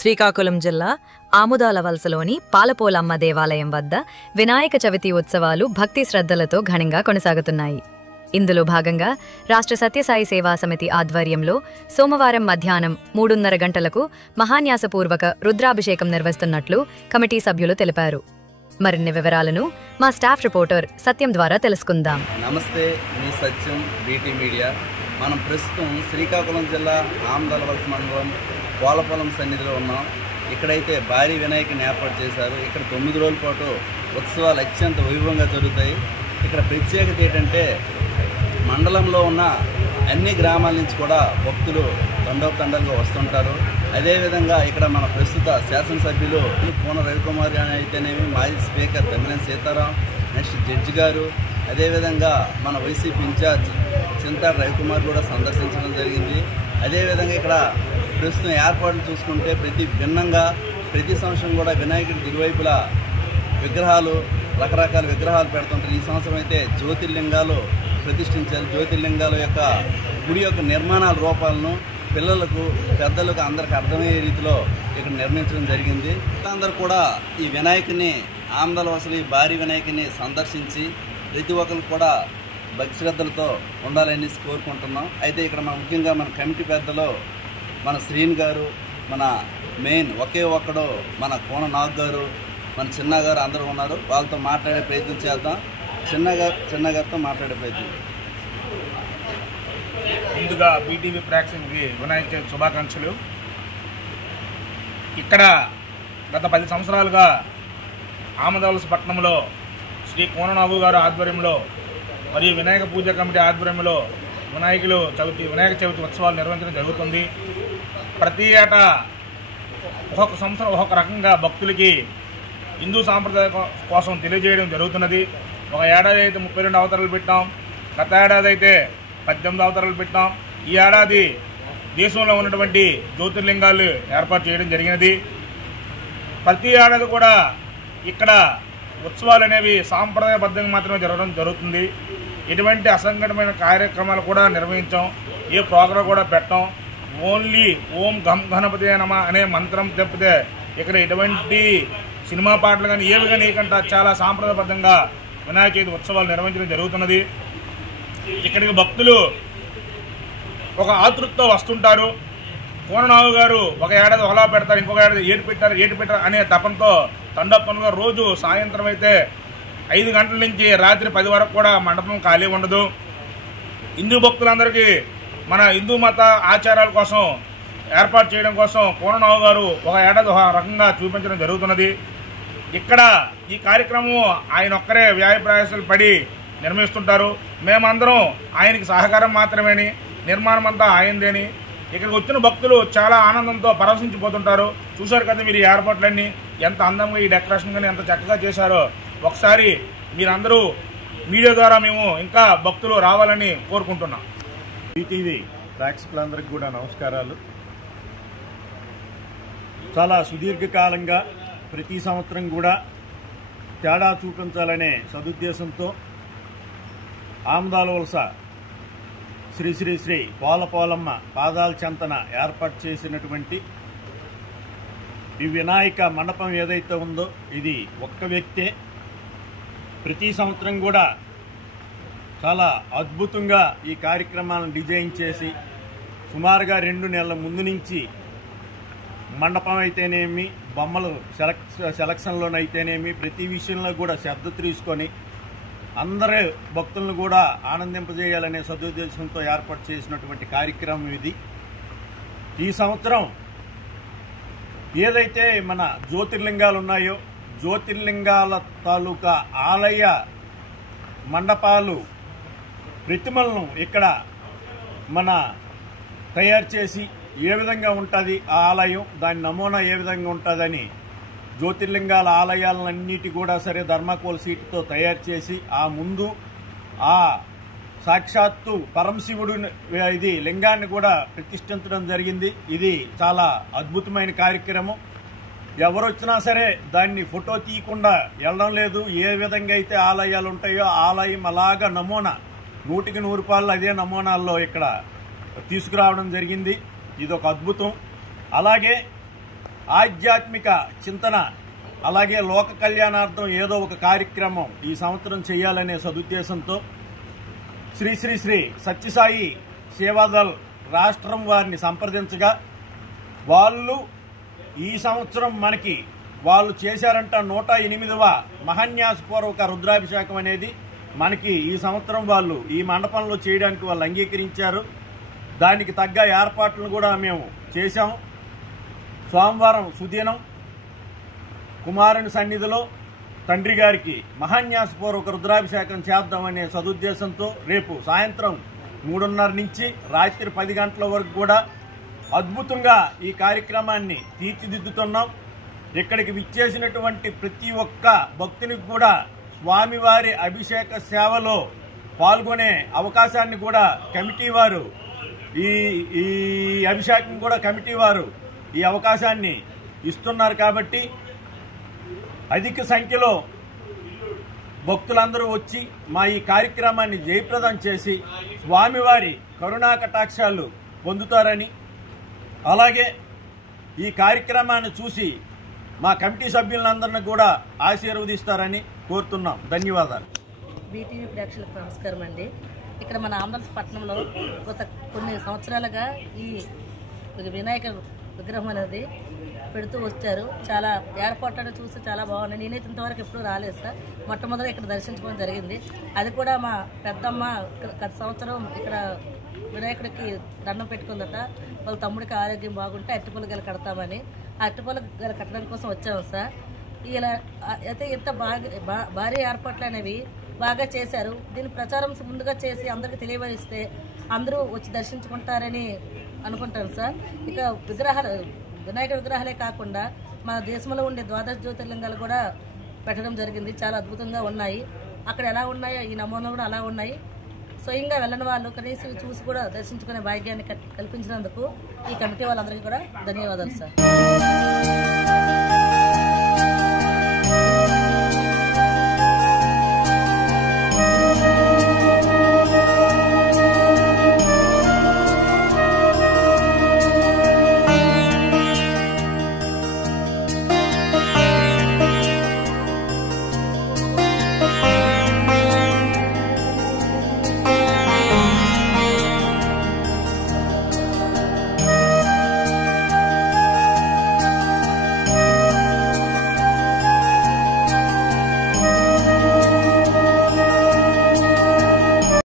శ్రీకాకుళం జిల్లా ఆముదాల వలసలోని పాలపోలమ్మ దేవాలయం వద్ద వినాయక చవితి ఉత్సవాలు భక్తి శ్రద్ధలతో ఘనంగా కొనసాగుతున్నాయి. ఇందులో భాగంగా రాష్ట్ర సత్యసాయి సేవా సమితి ఆధ్వర్యంలో సోమవారం మధ్యాహ్నం 3:30 గంటలకు మహాన్యాసపూర్వక రుద్రాభిషేకం నిర్వహిస్తున్నట్లు కమిటీ సభ్యులు తెలిపారు. మరిన్ని వివరాలను మా స్టాఫ్ రిపోర్టర్ సత్యం ద్వారా తెలుసుకుందాం. నమస్తే, మీ సత్యం బీటీ మీడియా. మనం ప్రస్తుతం శ్రీకాకుళం జిల్లా ఆముదాల వలస మండలం పాలపోలమ్మ సన్నిధిలో ఉన్నాం. ఇక్కడైతే భారీ వినాయకుని ఏర్పాటు చేశారు. ఇక్కడ 9 రోజుల పాటు ఉత్సవాలు అత్యంత వైభవంగా జరుగుతాయి. ఇక్కడ ప్రత్యేకత ఏంటంటే మండలంలో ఉన్న అన్ని గ్రామాల నుంచి కూడా భక్తులు తండోపతండాలుగా వస్తుంటారు. అదేవిధంగా ఇక్కడ మన ప్రస్తుత శాసనసభ్యులు కోన రవికుమార్ అయితేనేమి, మాజీ speaker Tammineni Sitaram, next judge గారు, అదేవిధంగా మన వైసీపీ ఇన్ఛార్జ్ చింతాడు రవికుమార్ కూడా సందర్శించడం జరిగింది. అదేవిధంగా ఇక్కడ ప్రస్తుతం ఏర్పాట్లు చూసుకుంటే భిన్నంగా ప్రతి సంవత్సరం కూడా వినాయకుడి ఇరువైపులా విగ్రహాలు, రకరకాల విగ్రహాలు పెడుతుంటారు. ఈ సంవత్సరం అయితే జ్యోతిర్లింగాలు ప్రతిష్ఠించారు. జ్యోతిర్లింగాల యొక్క గుడి యొక్క నిర్మాణాల రూపాలను పిల్లలకు, పెద్దలకు అందరికి అర్థమయ్యే రీతిలో ఇక్కడ నిర్మించడం జరిగింది. అందరూ కూడా ఈ వినాయకుని ఆముదాల వలసలో ఈ భారీ వినాయకుని సందర్శించి ప్రతి ఒక్కరు కూడా భక్తి శ్రద్ధలతో ఉండాలని కోరుకుంటున్నాం. అయితే ఇక్కడ ముఖ్యంగా మన కమిటీ పెద్దలు మన శ్రీన్ గారు, మన మెయిన్ ఒకే ఒక్కడు మన కోన నాగ్ గారు, మన చిన్న గారు అందరూ ఉన్నారు. వాళ్ళతో మాట్లాడే ప్రయత్నం చేద్దాం. చిన్న గారితో మాట్లాడే ప్రయత్నం. ముందుగా బీటీవీ ప్రేక్షకులకి వినాయక చవితి శుభాకాంక్షలు. ఇక్కడ గత 10 సంవత్సరాలుగా ఆముదాల వలస పట్టణంలో శ్రీ కోననాగు గారు ఆధ్వర్యంలో మరియు వినాయక పూజ కమిటీ ఆధ్వర్యంలో వినాయక చవితి ఉత్సవాలు నిర్వహించడం జరుగుతుంది. ప్రతి ఏటా ఒక్కొక్క సంవత్సరం ఒక్కొక్క రకంగా భక్తులకి హిందూ సాంప్రదాయం కోసం తెలియజేయడం జరుగుతున్నది. ఒక ఏడాది అయితే 32 అవతారాలు పెట్టాం, గత ఏడాది అయితే 18 అవతారాలు పెట్టాం. ఈ ఏడాది దేశంలో ఉన్నటువంటి జ్యోతిర్లింగాలు ఏర్పాటు చేయడం జరిగినది. ప్రతి ఏడాది కూడా ఇక్కడ ఉత్సవాలు అనేవి సాంప్రదాయబద్ధంగా మాత్రమే జరగడం జరుగుతుంది. ఎటువంటి అసంఘటితమైన కార్యక్రమాలు కూడా నిర్వహించాం, ఏ ప్రోగ్రాం కూడా పెట్టాం. ఓన్లీ ఓం గం గణపతి నమ అనే మంత్రం తప్పితే ఇక్కడ ఎటువంటి సినిమా పాటలు కానీ ఏవి కానీ కంటే చాలా సాంప్రదాయబద్ధంగా వినాయక చవితి ఉత్సవాలు నిర్వహించడం జరుగుతున్నది. ఇక్కడికి భక్తులు ఒక ఆతృతతో వస్తుంటారు. కోననాగు గారు ఒక ఏడాది ఒకలా పెడతారు, ఇంకొక ఏడాది ఏటు పెట్టారు అనే తపంతో తండోపతంగా రోజు సాయంత్రం అయితే 5 గంటల నుంచి రాత్రి 10 వరకు కూడా మండపం ఖాళీ ఉండదు. హిందూ భక్తులందరికీ మన హిందూ మత ఆచారాల కోసం ఏర్పాటు చేయడం కోసం కోననాగు గారు ఒక ఏడాది ఒక రకంగా చూపించడం జరుగుతున్నది. ఇక్కడ ఈ కార్యక్రమం ఆయన ఒక్కరే వ్యయ ప్రయాసాలు పడి నిర్వహిస్తుంటారు. మేమందరం ఆయనకి సహకారం మాత్రమేని, నిర్మాణం అంతా ఆయనదేని. ఇక్కడికి వచ్చిన భక్తులు చాలా ఆనందంతో పరవశించిపోతుంటారు. చూశారు కదా మీరు ఈ ఏర్పాట్లన్నీ ఎంత అందంగా, ఈ డెకరేషన్ కానీ ఎంత చక్కగా చేశారో. ఒకసారి మీరందరూ మీడియా ద్వారా మేము ఇంకా భక్తులు రావాలని కోరుకుంటున్నాం. ఈటీవీ ప్రేక్షకులందరికీ కూడా నమస్కారాలు. చాలా సుదీర్ఘకాలంగా ప్రతి సంవత్సరం కూడా తేడా చూపించాలనే సదుద్దేశంతో ఆముదాల వలస శ్రీ శ్రీ శ్రీ పాలపోలమ్మ పాదాల చెంతన ఏర్పాటు చేసినటువంటి ఈ వినాయక మండపం ఏదైతే ఉందో ఇది ఒక్క వ్యక్తే. ప్రతి సంవత్సరం కూడా చాలా అద్భుతంగా ఈ కార్యక్రమాలను డిజైన్ చేసి సుమారుగా 2 నెలల ముందు నుంచి మండపం అయితేనేమి, బొమ్మలు సెలక్షన్లోనైతేనేమి ప్రతి విషయంలో కూడా శ్రద్ధ తీసుకొని అందరూ భక్తులను కూడా ఆనందింపజేయాలనే సదుద్దేశంతో ఏర్పాటు చేసినటువంటి కార్యక్రమం ఇది. ఈ సంవత్సరం ఏదైతే మన జ్యోతిర్లింగాలు ఉన్నాయో జ్యోతిర్లింగాల తాలూకా ఆలయ మండపాలు ప్రతిమలను ఇక్కడ మన తయారు చేసి ఏ విధంగా ఉంటుంది ఆ ఆలయం, దాని నమూనా ఏ విధంగా ఉంటుందని జ్యోతిర్లింగాల ఆలయాలన్నిటి కూడా సరే ధర్మాకోల్ సీటుతో తయారు చేసి ఆ ముందు ఆ సాక్షాత్తు పరమశివుడు ఇది లింగాన్ని కూడా ప్రతిష్ఠించడం జరిగింది. ఇది చాలా అద్భుతమైన కార్యక్రమం. ఎవరు వచ్చినా సరే దాన్ని ఫోటో తీయకుండా వెళ్ళడం లేదు. ఏ విధంగా అయితే ఆలయాలు ఉంటాయో ఆలయం అలాగా నమూనా 100కి 100 రూపాయలు అదే నమూనాల్లో ఇక్కడ తీసుకురావడం జరిగింది. ఇది ఒక అద్భుతం. అలాగే ఆధ్యాత్మిక చింతన అలాగే లోక కళ్యాణార్థం ఏదో ఒక కార్యక్రమం ఈ సంవత్సరం చేయాలనే సదుద్దేశంతో శ్రీ శ్రీ శ్రీ సత్యసాయి సేవాదల్ రాష్ట్రం వారిని సంప్రదించగా వాళ్ళు ఈ సంవత్సరం మనకి వాళ్ళు చేశారంట 108వ మహాన్యాసపూర్వక రుద్రాభిషేకం అనేది మనకి ఈ సంవత్సరం వాళ్ళు ఈ మండపంలో చేయడానికి వాళ్ళు అంగీకరించారు. దానికి తగ్గ ఏర్పాట్లను కూడా మేము చేశాం. సోమవారం సుదినం కుమారుని సన్నిధిలో తండ్రి గారికి మహాన్యాసపూర్వక రుద్రాభిషేకం చేద్దామనే సదుద్దేశంతో రేపు సాయంత్రం 3:30 నుంచి రాత్రి 10 గంటల వరకు కూడా అద్భుతంగా ఈ కార్యక్రమాన్ని తీర్చిదిద్దుతున్నాం. ఇక్కడికి విచ్చేసినటువంటి ప్రతి ఒక్క భక్తునికి కూడా స్వామివారి అభిషేక సేవలో పాల్గొనే అవకాశాన్ని కూడా కమిటీ వారు ఈ అభిషేకం కూడా కమిటీ వారు ఈ అవకాశాన్ని ఇస్తున్నారు. కాబట్టి అధిక సంఖ్యలో భక్తులందరూ వచ్చి మా ఈ కార్యక్రమాన్ని జయప్రదం చేసి స్వామివారి కరుణా కటాక్షాలు పొందుతారని, అలాగే ఈ కార్యక్రమాన్ని చూసి మా కమిటీ సభ్యులందరినీ కూడా ఆశీర్వదిస్తారని కోరుతున్నాం. ధన్యవాదాలు. బీటీవీ ప్రేక్షకులకు నమస్కారం అండి. ఇక్కడ మన ఆంధ్రప్రదేశ్ పట్టణంలో గత కొన్ని సంవత్సరాలుగా ఈ వినాయక విగ్రహం అనేది పెడుతూ వచ్చారు. చాలా ఏర్పాట్లను చూసి చాలా బాగున్నాయి. నేనైతే ఇంతవరకు ఎప్పుడూ రాలేదు సార్. మొట్టమొదటి ఇక్కడ దర్శించుకోవడం జరిగింది. అది కూడా మా పెద్దమ్మ గత సంవత్సరం ఇక్కడ వినాయకుడికి దండం పెట్టుకుందట. వాళ్ళ తమ్ముడికి ఆరోగ్యం బాగుంటే అరటిపళ్ళు గల కడతామని ఆ అరటిపళ్ళు గల కట్టడం కోసం వచ్చాము సార్. ఇలా అయితే ఇంత భారీ ఏర్పాట్లు అనేవి బాగా చేశారు. దీని ప్రచారం ముందుగా చేసి అందరికీ తెలియజేస్తే అందరూ వచ్చి దర్శించుకుంటారని అనుకుంటాను సార్. ఇక వినాయక విగ్రహాలే కాకుండా మన దేశంలో ఉండే ద్వాదశ జ్యోతిర్లింగాలు కూడా పెట్టడం జరిగింది. చాలా అద్భుతంగా ఉన్నాయి. అక్కడ ఎలా ఉన్నాయో ఈ నమూనాలు కూడా అలా ఉన్నాయి. స్వయంగా వెళ్ళని వాళ్ళు కనీసం చూసి కూడా దర్శించుకునే భాగ్యాన్ని కల్పించినందుకు ఈ కమిటీ వాళ్ళందరికీ కూడా ధన్యవాదాలు సార్.